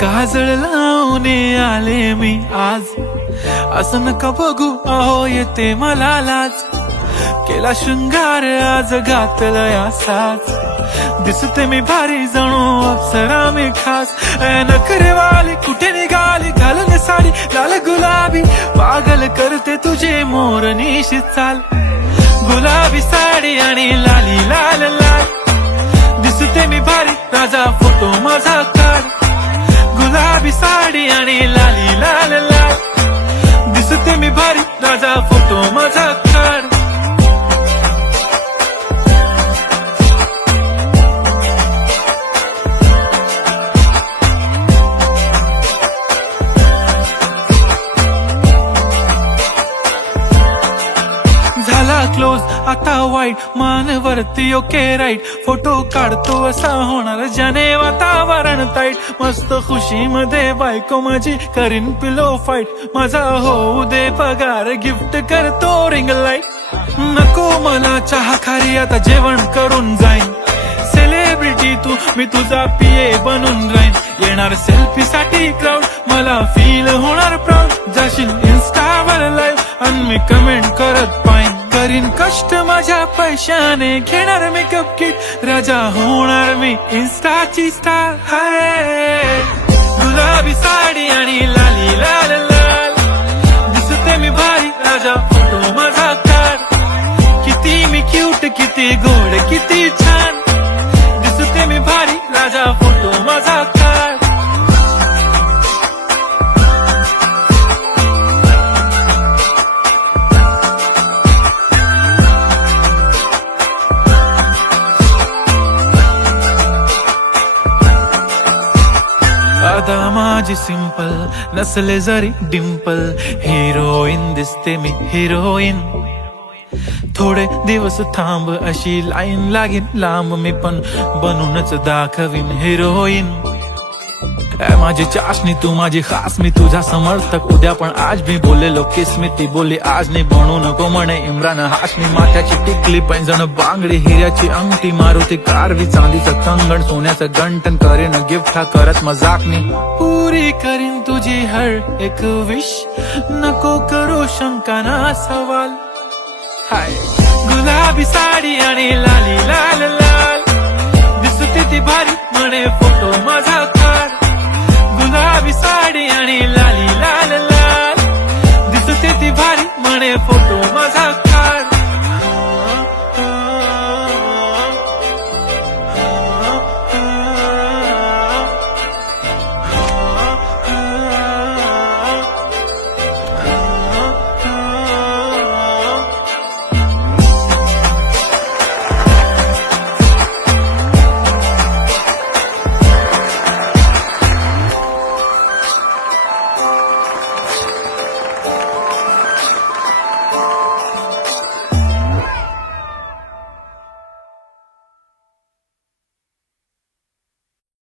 काजळ लावून आले मी आज, असं नका बघू अहो येते मला लाज. केला शृंगार आज घातला साज, दिसते मी भारी जणू अप्सरा मी खास. नखरेवाली कुठे निघाली घालून साडी लाल गुलाबी, पागल करते तुझे मोरनीशी चाल. गुलाबी साडी आणि लाली लाल लाल, दिसते मी भारी राजा फोटो माझा काढ. गुलाबी साडी आणि लाली लाल लाल, दिसते मी भारी राजा फोटो माझा काढ. झाला क्लोज आता वाईट, मान वरती ओके राईट. फोटो काढतो असा होणार ज्याने वातावरण ताईट. मस्त खुशी मध्ये बायको माझी करीन पिलो फाईट. माझा होऊ दे पगार गिफ्ट करतो रिंग लाईट. नको मला चहा खारी आता जेवण करून जाईन. सेलिब्रिटी तू मी तुझा पिये बनून राहीन. येणार सेल्फी साठी क्राऊड मला फील होणार प्राऊड. जाशील इन्स्टावर लाईव्ह आणि मी कमेंट करत पाईन. करीन कष्ट माझ्या पैशाने घेणार मेकअप किट. राजा होणार मी इन्स्टाची स्टार. हाय गुलाबी साडी आणि लाली लाल लाल, दिसते मी भारी राजा फोटो माझा काढ. किती मी क्यूट किती गोड किती छान, दिसते मी भारी राजा फोटो माझा काढ. अदा माझी सिंपल नसले जरी डिंपल, हिरोईन दिसते मी हिरोईन. थोडे दिवस थांब अशी लाईन लागेल लांब, मी पण बनूनच दाखवीन हिरोईन. माझी चाशनी तू माझी खास, मी तुझा समर्थक उद्या पण आज मी बोलेलो किस मी. ती बोली आज नाही बनू नको म्हणे इम्रान हाशमी. माथ्याची टिकली पैंजण बांगडी हिऱ्याची अंगठी, मारुती कारवी चांदीचं कंगण सोन्याचं गंटन. करीन गिफ्ट हा करत मजाकनी, पुरी करीन तुझी हर एक विश. नको करू शंका ना सवाल. हाय गुलाबी साडी आणि लाली लाल लाल, दिसते ती भारी म्हणे फोटो माझा काढ. गुलाबी साडी आणि लाली लाल लाल, दिसते ती भारी म्हणे फोटो माझा काढ.